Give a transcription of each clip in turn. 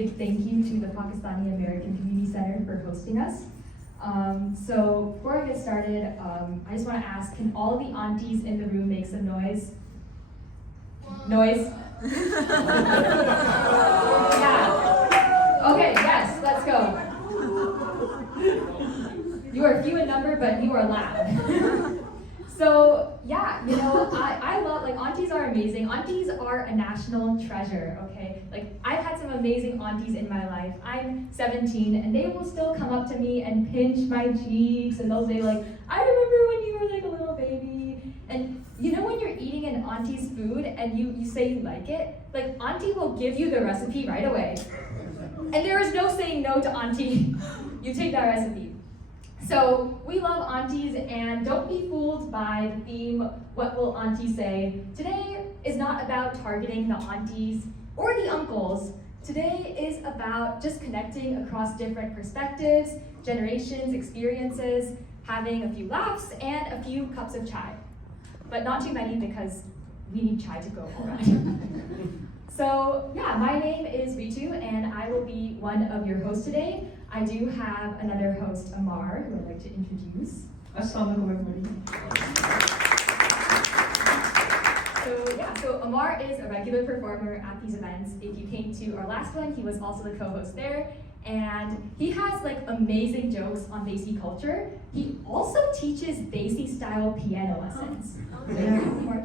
big thank you to the Pakistani American Community Center for hosting us. So before I get started, I just want to ask, can all the aunties in the room make some noise? Noise? Yeah. Okay, yes, let's go. You are few in number, but you are loud. So yeah, I love, aunties are amazing. Aunties are a national treasure, okay? I've had some amazing aunties in my life. I'm 17 and they will still come up to me and pinch my cheeks and they'll say I remember when you were a little baby. And when you're eating an auntie's food and you say you like it, auntie will give you the recipe right away. And there is no saying no to auntie. You take that recipe. So we love aunties, and don't be fooled by the theme, what will auntie say? Today is not about targeting the aunties or the uncles. Today is about just connecting across different perspectives, generations, experiences, having a few laughs and a few cups of chai. But not too many because we need chai to go around. So yeah, my name is Ritu and I will be one of your hosts today. I do have another host, Amar, who I'd like to introduce. Assalamualaikum, everybody. So Amar is a regular performer at these events. If you came to our last one, he was also the co-host there. And he has amazing jokes on Desi culture. He also teaches Desi style piano lessons.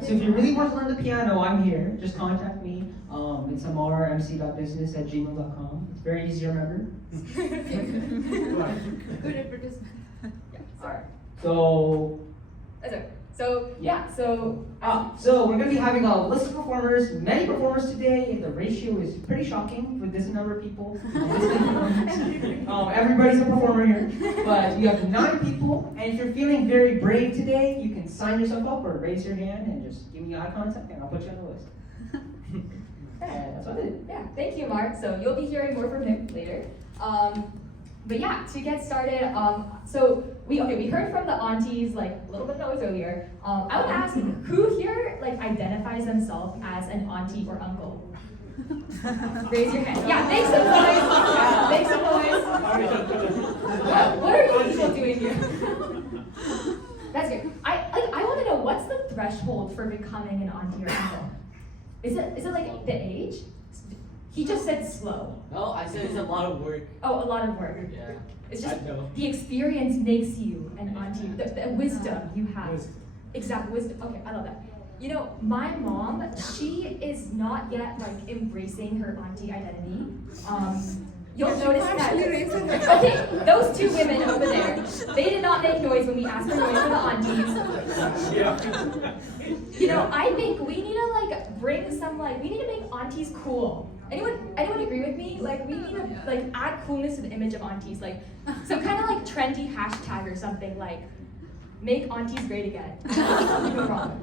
So if you really want to learn the piano, I'm here. Just contact me. It's amarmc.business@gmail.com. It's very easy to remember. Good advertisement. Yeah. Alright. So that's it. So we're going to be having a list of performers, many performers today. The ratio is pretty shocking with this number of people. Everybody's a performer here, but you have 9 people. And if you're feeling very brave today, you can sign yourself up or raise your hand and just give me eye contact, and I'll put you on the list. And that's what I did. Yeah, thank you, Mark. So you'll be hearing more from him later. But yeah, to get started, we heard from the aunties a little bit of noise earlier. I want to ask who here identifies themselves as an auntie or uncle? Raise your hand. Yeah, make some noise. Make some noise. What are you people doing here? That's good. I want to know, what's the threshold for becoming an auntie or uncle? Is it the age? He just said slow. No, I said it's a lot of work. Oh, a lot of work. Yeah. It's just the experience makes you an auntie. The wisdom you have. Exact wisdom. Okay, I love that. My mom, she is not yet embracing her auntie identity. You'll notice that. Okay, those 2 women over there, they did not make noise when we asked for noise for the aunties. Yeah. I think we need to bring some we need to make aunties cool. Anyone agree with me? We need to add coolness to the image of aunties, some kind of trendy hashtag or something make aunties great again. No wrong.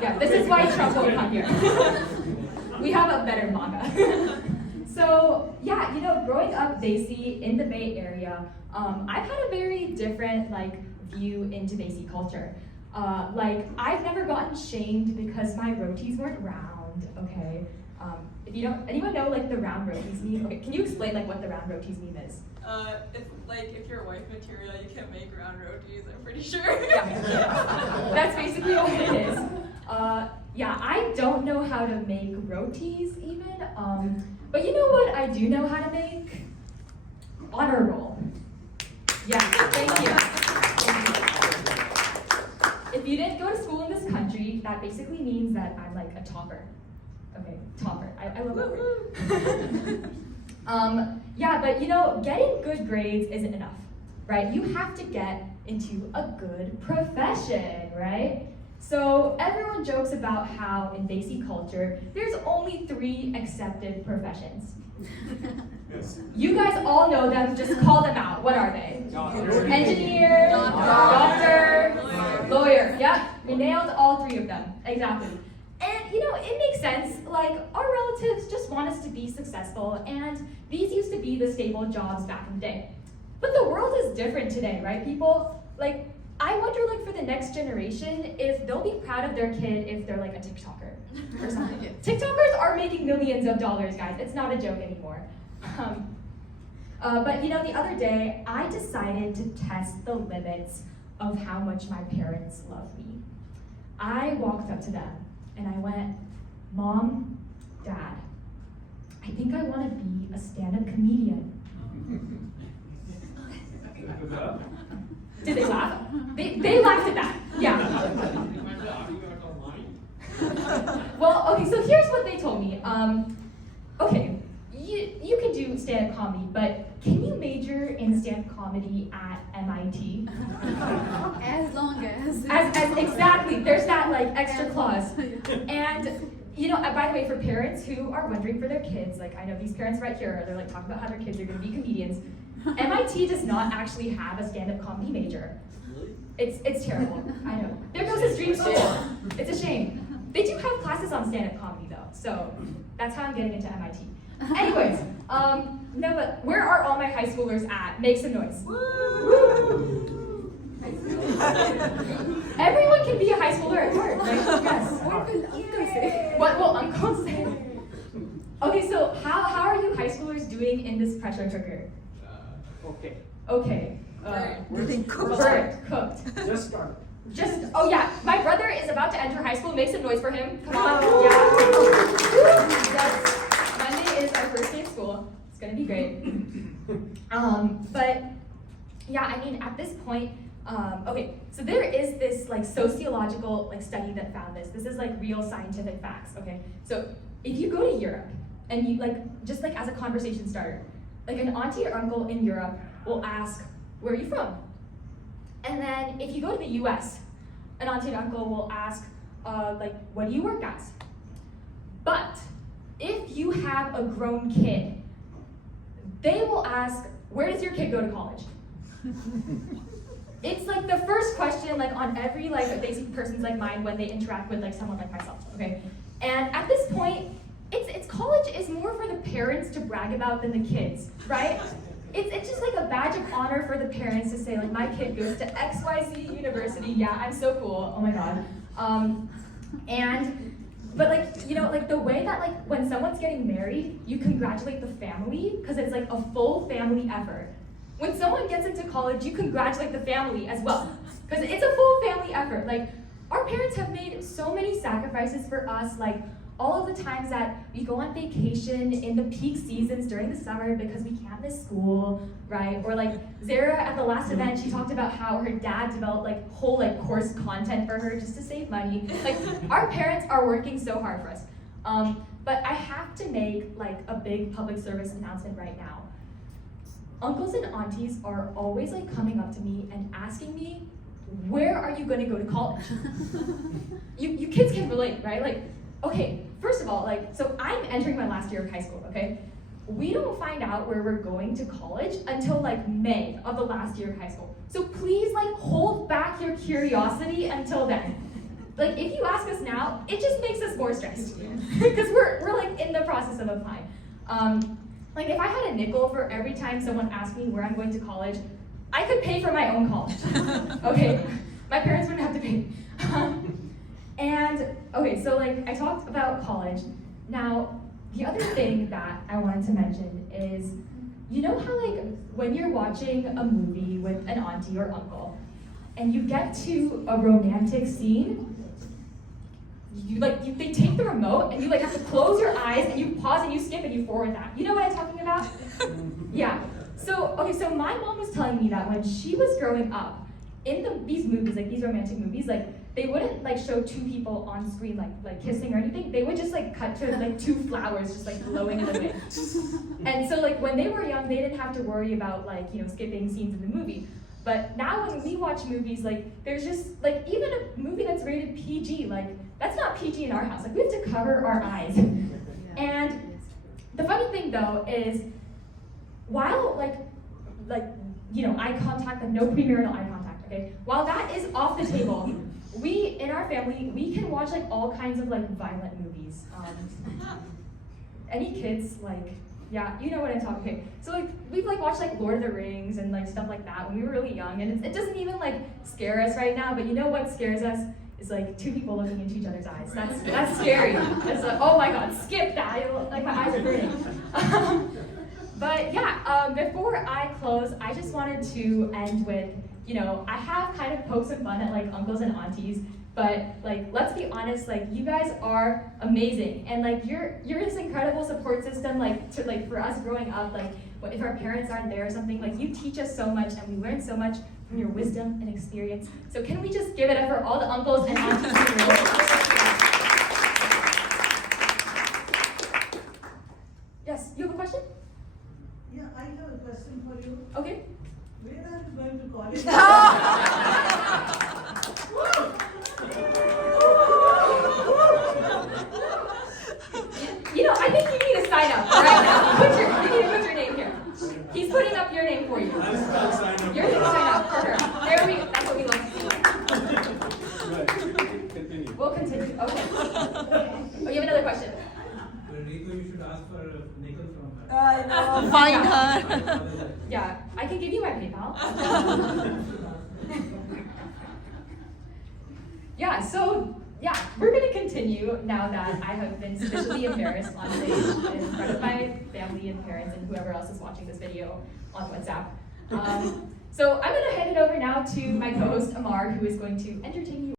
Yeah, this is why Trump won't come here. We have a better manga. So yeah, growing up Desi in the Bay Area, I've had a very different view into Desi culture. I've never gotten shamed because my rotis weren't round. Okay. If you don't, anyone know the round rotis meme? Okay, can you explain what the round rotis meme is? If you're wife material, you can make round rotis. I'm pretty sure. Yeah. That's basically what it is. Yeah, I don't know how to make rotis even. But you know what I do know how to make? Honor roll. Yeah. Thank you. If you didn't go to school in this country, that basically means that I'm a topper. Okay, topper. I love that word. Yeah, but getting good grades isn't enough, right? You have to get into a good profession, right? So everyone jokes about how in Desi culture, there's only 3 accepted professions. Yes. You guys all know them, just call them out. What are they? Doctor. Engineer, doctor, lawyer. Yep, we nailed all 3 of them. Exactly. And it makes sense. Our relatives just want us to be successful, and these used to be the stable jobs back in the day. But the world is different today, right, people? I wonder, like, for the next generation, if they'll be proud of their kid if they're like a TikToker or something. TikTokers are making millions of dollars, guys. It's not a joke anymore. But you know, the other day, I decided to test the limits of how much my parents love me. I walked up to them and I went, Mom, Dad, I think I want to be a stand-up comedian. Did they laugh? They laughed at that, yeah. Well, okay, so here's what they told me. Okay, you can do stand-up comedy, but can you major in stand-up comedy at MIT? As long as. As exactly, there's that like extra clause. And you know, by the way, for parents who are wondering for their kids, like I know these parents right here, they're like talking about how their kids are gonna be comedians. MIT does not actually have a stand-up comedy major. It's terrible, I know. There goes his dream school. It's a shame. They do have classes on stand-up comedy though, so that's how I'm getting into MIT. Anyways, no, but where are all my high schoolers at? Make some noise. Woo! Everyone can be a high schooler at heart, right? Yes. What will Uncle say? What will Uncle say? Okay, so how are you high schoolers doing in this pressure cooker? Okay. Okay. Cooked. Just started. Oh yeah, my brother is about to enter high school. Make some noise for him. Come on. Yeah. Yes. Monday is our first day of school. It's gonna be great. But yeah, I mean, at this point, okay, so there is this like sociological like study that found this. This is like real scientific facts. Okay, so if you go to Europe and you like just like as a conversation starter, like an auntie or uncle in Europe will ask, "Where are you from?" And then if you go to the US, an auntie and uncle will ask, like, what do you work as? But if you have a grown kid, they will ask, where does your kid go to college? It's like the first question like on every like basic person's like mind when they interact with like someone like myself, okay? And at this point, it's college is more for the parents to brag about than the kids, right? It's just like a badge of honor for the parents to say like my kid goes to XYZ University. Yeah, I'm so cool. Oh my god. But like you know like the way that like when someone's getting married, you congratulate the family because it's like a full family effort. When someone gets into college, you congratulate the family as well because it's a full family effort. Like our parents have made so many sacrifices for us. Like all of the times that we go on vacation in the peak seasons during the summer because we can't miss school, right? Or like Zara at the last event, she talked about how her dad developed like whole like course content for her just to save money. Like our parents are working so hard for us. But I have to make like a big public service announcement right now. Uncles and aunties are always like coming up to me and asking me, where are you gonna go to college? You kids can relate, right? Like, okay, first of all, like, so I'm entering my last year of high school, okay? We don't find out where we're going to college until like May of the last year of high school. So please like hold back your curiosity until then. Like if you ask us now, it just makes us more stressed because we're like in the process of applying. Like if I had a nickel for every time someone asked me where I'm going to college, I could pay for my own college, okay? My parents wouldn't have to pay. And okay, so like I talked about college. Now, the other thing that I wanted to mention is, you know how like when you're watching a movie with an auntie or uncle, and you get to a romantic scene, they take the remote and you like have to close your eyes and you pause and you skip and you forward that. You know what I'm talking about? Yeah. So okay, so my mom was telling me that when she was growing up, in these movies, like these romantic movies, like they wouldn't like show two people on screen like kissing or anything. They would just like cut to like two flowers just like blowing in the wind. And so like when they were young, they didn't have to worry about like skipping scenes in the movie. But now when we watch movies, like there's just like even a movie that's rated PG, like that's not PG in our house. Like we have to cover our eyes. And the funny thing though is, while like eye contact, like no premarital eye contact, okay? While that is off the table, we in our family we can watch like all kinds of like violent movies. Any kids like Yeah, you know what I'm talking. Okay, so like we've like watched like Lord of the Rings and like stuff like that when we were really young, and it doesn't even like scare us right now. But you know what scares us is like two people looking into each other's eyes. That's scary. It's like, oh my God, skip that. Like my eyes are burning. But yeah, before I close, I just wanted to end with, you know, I have kind of poked some fun at like uncles and aunties. But like, let's be honest, like you guys are amazing, and like you're this incredible support system. Like for us growing up, like if our parents aren't there or something, like you teach us so much, and we learn so much from your wisdom and experience. So can we just give it up for all the uncles and aunties in the room? Yes, you have a question? Yeah, I have a question for you. Okay. Where are you going to college? You know, I think you need to sign up right now. You need to put your name here. He's putting up your name for you. I'll sign up. You're gonna sign up for her. There we go. That's what we love to do. Right. Continue. We'll continue. Okay. Oh, you have another question? Ritu, you should ask for a nickel from her. I know. Find her. Yeah, I can give you my PayPal. Yeah, so yeah, we're gonna continue now that I have been sufficiently embarrassed on stage in front of my family and parents and whoever else is watching this video on WhatsApp. So I'm gonna hand it over now to my co-host Amar, who is going to entertain you.